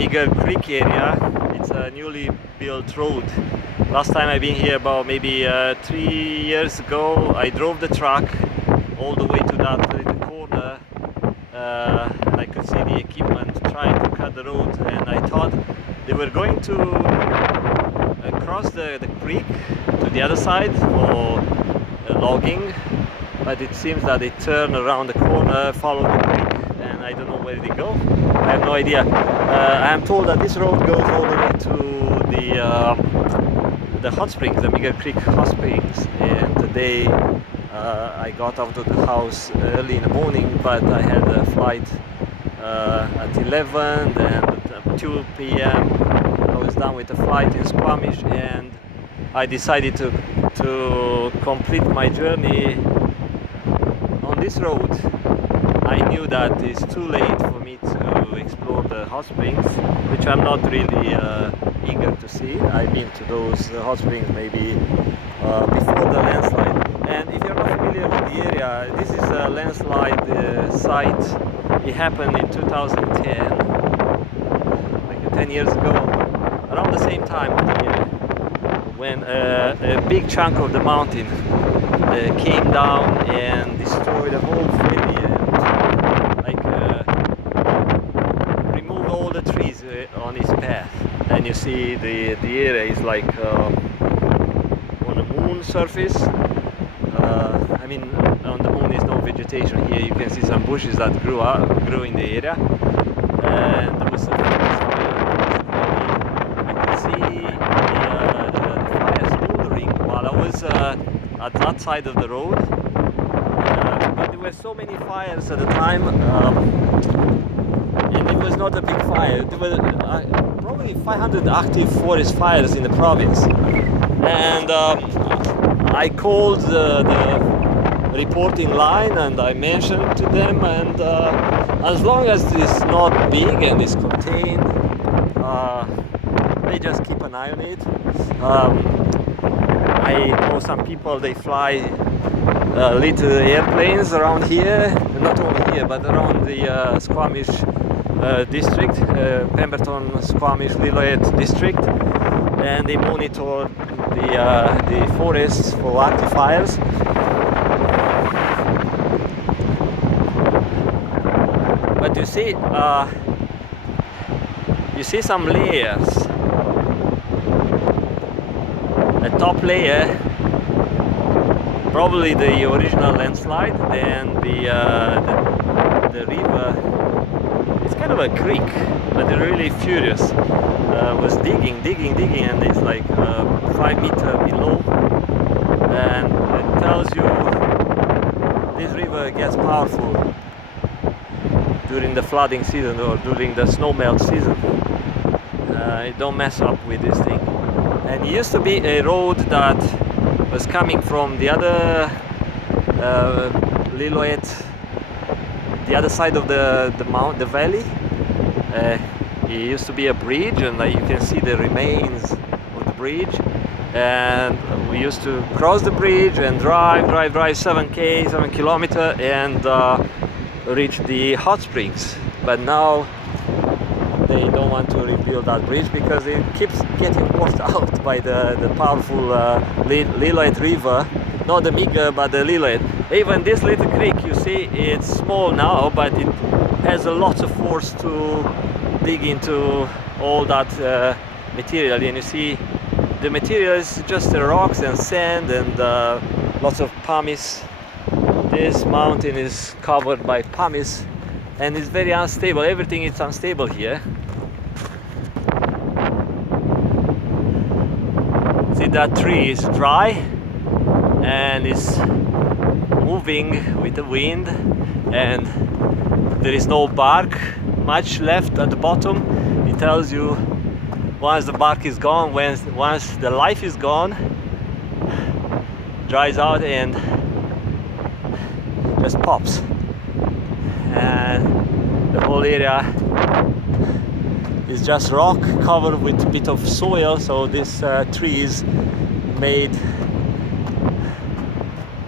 Meager Creek area. It's a newly built road. Last time I've been here about maybe 3 years ago. I drove the truck all the way to that little corner and I could see the equipment trying to cut the road, and I thought they were going to cross the creek to the other side for logging, but it seems that they turn around the corner, follow the creek, and I don't know where they go. I have no idea. I am told that this road goes all the way to the hot springs, the Meager Creek hot springs, and today I got out of the house early in the morning, but I had a flight at 11, and at 2 p.m. I was done with the flight in Squamish, and I decided to complete my journey on this road. I knew that it's too late for me to explore the hot springs, which I'm not really eager to see. I've been to those hot springs maybe before the landslide. And if you're not familiar with the area, this is a landslide site. It happened in 2010, like 10 years ago, around the same time of the year, when a big chunk of the mountain came down and destroyed the whole valley, and like removed all the trees on its path. And you see the area is like on the moon surface. I mean, on the moon is no vegetation. Here you can see some bushes that grew in the area, and there was some forest fire. I could see the fire smoldering while I was at that side of the road. But there were so many fires at the time, and it was not a big fire. There were probably 500 active forest fires in the province, and I called the reporting line and I mentioned to them, and as long as it's not big and it's contained, they just keep an eye on it. I know some people, they fly little airplanes around here, not only here but around the Squamish district, Pemberton, Squamish, Lillooet district, and they monitor the forests for active fires. But you see some layers. The top layer, probably the original landslide, then the river. It's kind of a creek, but they're really furious. Was digging, and it's like 5 meters below, and it tells you this river gets powerful during the flooding season or during the snow melt season. Don't mess up with this thing. And it used to be a road that was coming from the other Lillooet, the other side of the valley. It used to be a bridge, and you can see the remains of the bridge. And we used to cross the bridge and drive 7 kilometers and reach the hot springs. But now they don't want to rebuild that bridge because it keeps getting washed out by the powerful Lillooet River, not the Meager but the Lillooet. Even this little creek, you see, it's small now, but it has a lot of force to dig into all that material. And you see the material is just rocks and sand and lots of pumice. This mountain is covered by pumice and it's very unstable. Everything is unstable here. See, that tree is dry and is moving with the wind, and there is no bark much left at the bottom. It tells you once the bark is gone, once the life is gone, dries out and just pops, and the whole area is just rock covered with a bit of soil. So these trees made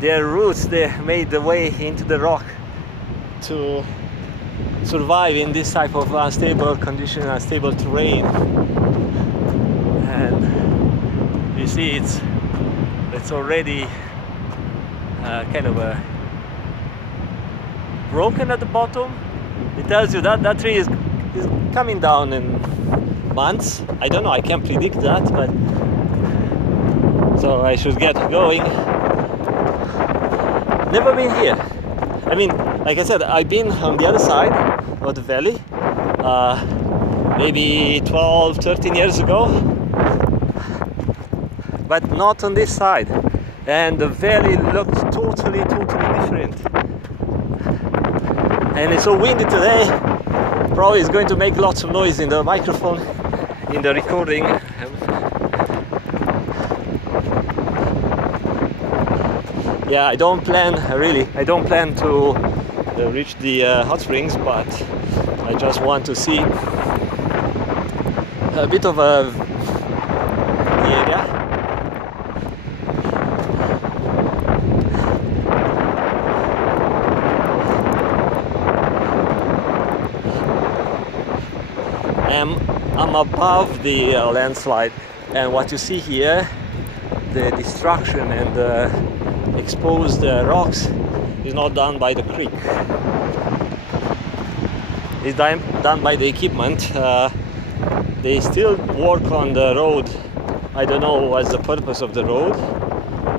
their roots, they made the way into the rock to survive in this type of unstable condition, unstable terrain. And you see it's already kind of broken at the bottom. It tells you that that tree is coming down in months. I don't know, I can't predict that, but so I should get going. Never been here. I mean, like I said, I've been on the other side of the valley maybe 12, 13 years ago, but not on this side. And the valley looked totally different. And it's so windy today, probably it's going to make lots of noise in the microphone, in the recording. Yeah, I don't plan to reach the hot springs, but I just want to see a bit of the area. I'm above the landslide, and what you see here, the destruction and the exposed rocks, is not done by the creek. It's done by the equipment. They still work on the road. I don't know what's the purpose of the road.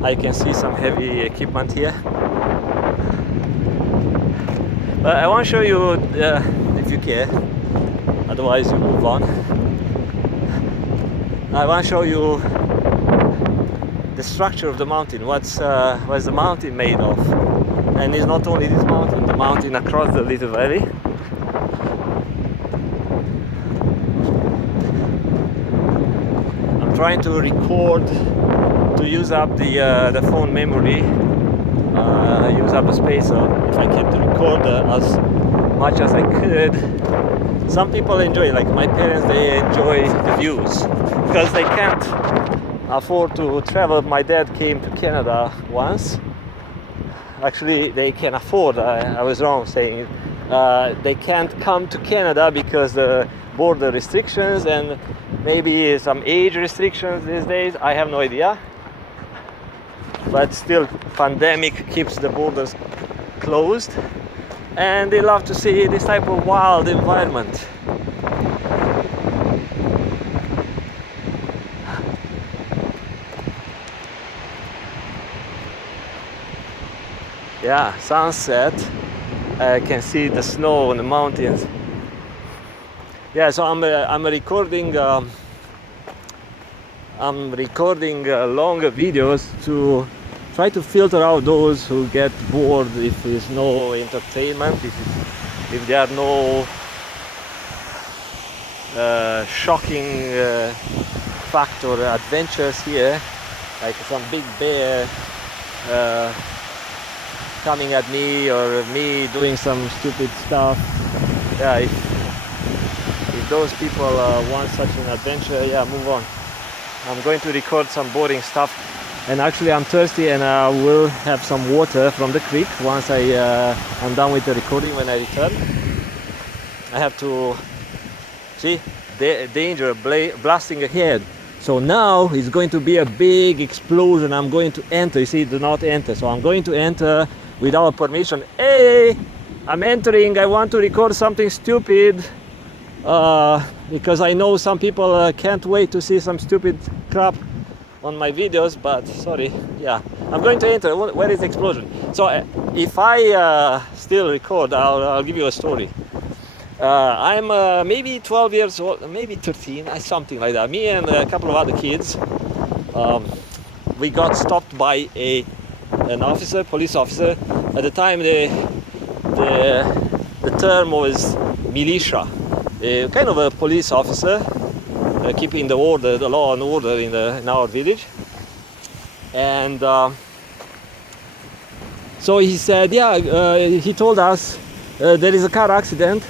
I can see some heavy equipment here. But I want to show you, if you care, otherwise you move on. I want to show you the structure of the mountain. What's the mountain made of? And it's not only this mountain, the mountain across the little valley. I'm trying to record, to use up the phone memory, use up the space. So if I kept to record as much as I could. Some people enjoy, like my parents, they enjoy the views because they can't afford to travel. My dad came to Canada once. Actually, they can afford, I was wrong saying they can't come to Canada because the border restrictions and maybe some age restrictions these days. I have no idea. But still, pandemic keeps the borders closed. And they love to see this type of wild environment. Yeah, sunset. I can see the snow on the mountains. Yeah, so I'm recording. I'm recording longer videos to try to filter out those who get bored if there's no entertainment, if there are no shocking factor adventures here, like some big bear coming at me or me doing some stupid stuff. Yeah, if those people want such an adventure, yeah, move on. I'm going to record some boring stuff. And actually I'm thirsty, and I will have some water from the creek once I'm done with the recording. When I return, I have to see danger blasting ahead. So now it's going to be a big explosion. I'm going to enter. You see, do not enter. So I'm going to enter without permission. Hey, I'm entering. I want to record something stupid because I know some people can't wait to see some stupid crap on my videos, but sorry, yeah, I'm going to enter. Where is the explosion? So if I still record, I'll give you a story. I'm maybe 12 years old, maybe 13, something like that. Me and a couple of other kids, we got stopped by an officer, police officer. At the time, the term was militia, kind of a police officer. Keeping the order, the law and order in our village. And so he said, yeah, he told us there is a car accident,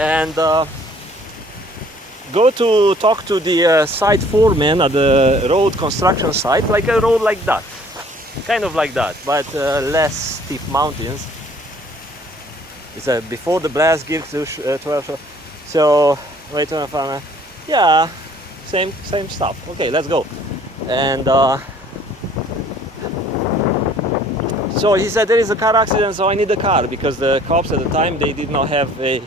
and go to talk to the site foreman at the road construction site, like a road like that, kind of like that, but less steep mountains. It's before the blast gives to 12. So wait a minute. Yeah, same stuff. Okay, let's go. And so he said there is a car accident, so I need a car, because the cops at the time, they did not have a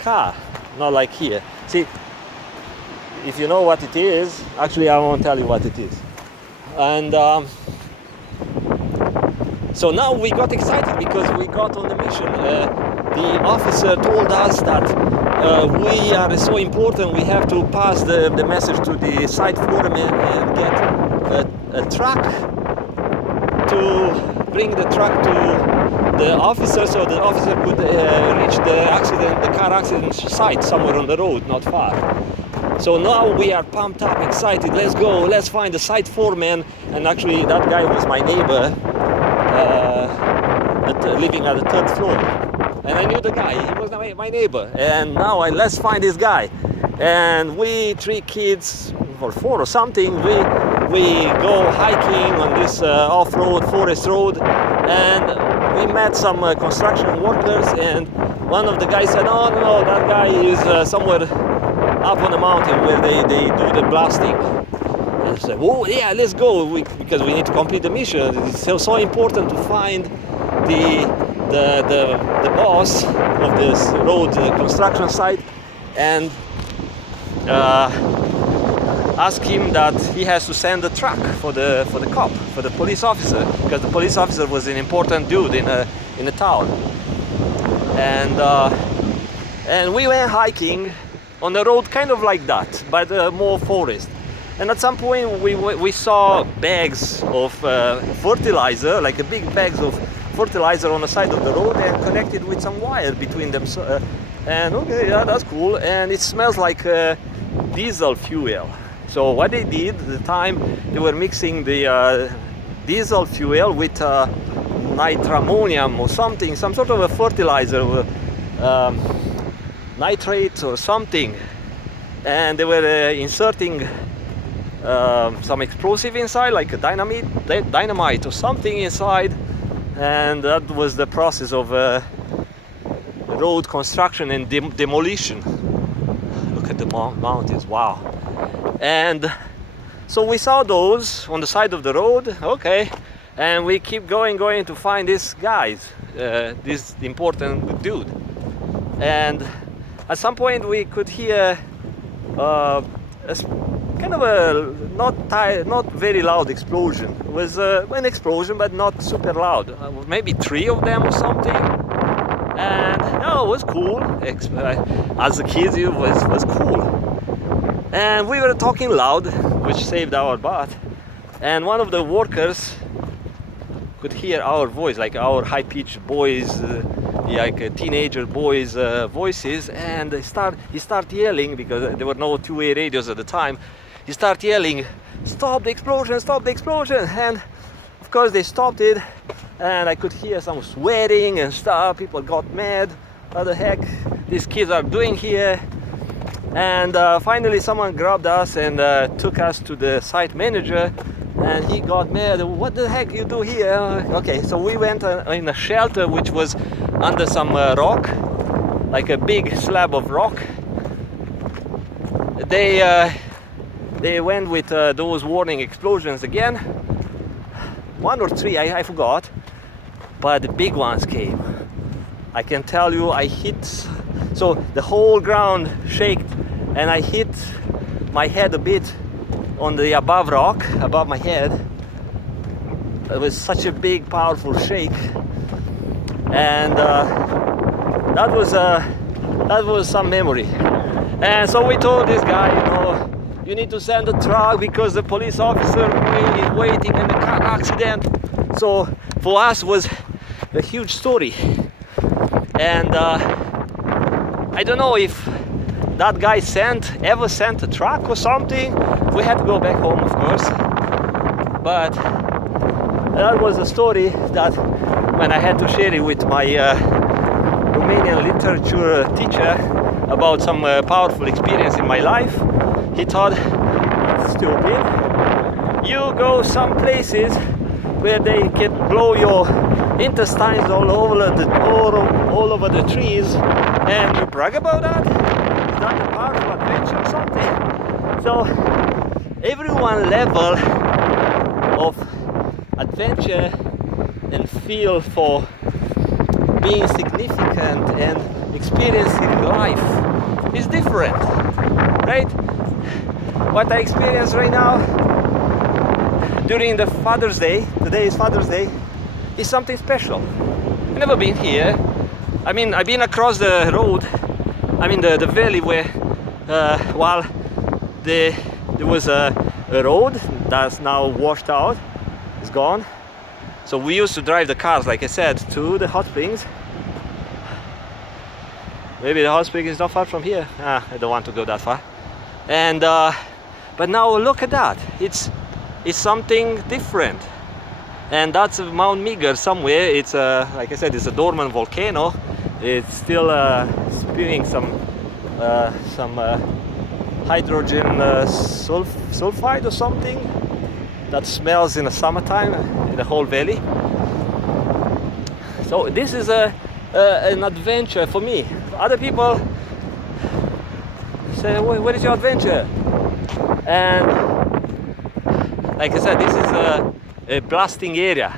car, not like here. See, if you know what it is, actually I won't tell you what it is. And so now we got excited because we got on the mission. The officer told us that we are so important, we have to pass the message to the site foreman and get a truck to bring the truck to the officer, so the officer could reach the car accident site somewhere on the road, not far. So now we are pumped up, excited. Let's go, let's find the site foreman. And actually that guy was my neighbor, living at the 3rd floor. And I knew the guy, he was my neighbor. And now let's find this guy. And we 3 kids, or 4 or something, we go hiking on this off-road forest road, and we met some construction workers, and one of the guys said, oh no, that guy is somewhere up on the mountain where they do the blasting. And I said, oh yeah, let's go, because we need to complete the mission. It's so important to find the boss of this road construction site, and ask him that he has to send a truck for the cop, for the police officer, because the police officer was an important dude in the town. And we went hiking on the road, kind of like that, but more forest. And at some point we saw bags of fertilizer, like a big bags of fertilizer on the side of the road, and connected with some wire between them. So, and okay, yeah, that's cool. And it smells like diesel fuel. So what they did at the time, they were mixing the diesel fuel with nitrammonium or something, some sort of a fertilizer, nitrate or something, and they were inserting some explosive inside, like a dynamite or something inside, and that was the process of road construction and demolition. Look at the mountains, wow. And so we saw those on the side of the road, okay, and we keep going to find this guys, this important dude. And at some point we could hear kind of a not very loud explosion. It was an explosion, but not super loud. Maybe 3 of them or something. And no, it was cool. As a kid, it was cool. And we were talking loud, which saved our butt. And one of the workers could hear our voice, like our high-pitched boys, like teenager boys' voices, and he start yelling, because there were no two-way radios at the time. He started yelling, "Stop the explosion! Stop the explosion!" And of course they stopped it, and I could hear some swearing and stuff. People got mad. What the heck these kids are doing here? And finally someone grabbed us and took us to the site manager, and he got mad. "What the heck you do here?" Okay, so we went in a shelter which was under some rock, like a big slab of rock. They went with those warning explosions again, 1 or 3, I forgot, but the big ones came. I can tell you, I hit, so the whole ground shook, and I hit my head a bit on the above rock, above my head. It was such a big, powerful shake, and that was some memory. And so we told this guy, you need to send a truck because the police officer is waiting in the car accident. So for us was a huge story. And I don't know if that guy ever sent a truck or something. We had to go back home, of course. But that was a story that when I had to share it with my Romanian literature teacher about some powerful experience in my life, he thought, "That's stupid. You go some places where they can blow intestines all over the trees, and you brag about that? Is that a powerful adventure or something? So everyone level of adventure and feel for being significant and experiencing life is different, right? What I experience right now during the Father's Day, today is Father's Day, is something special. I've never been here. I mean, I've been across the road, I mean the valley where while there was a road that's now washed out, it's gone. So we used to drive the cars, like I said, to the hot springs. Maybe the hot spring is not far from here. I don't want to go that far. And but now look at that. It's something different. And that's Mount Meager somewhere. It's like I said, it's a dormant volcano. It's still spewing some hydrogen sulfide or something that smells in the summertime in the whole valley. So this is an adventure for me. Other people say, "What is your adventure?" And like I said, this is a blasting area.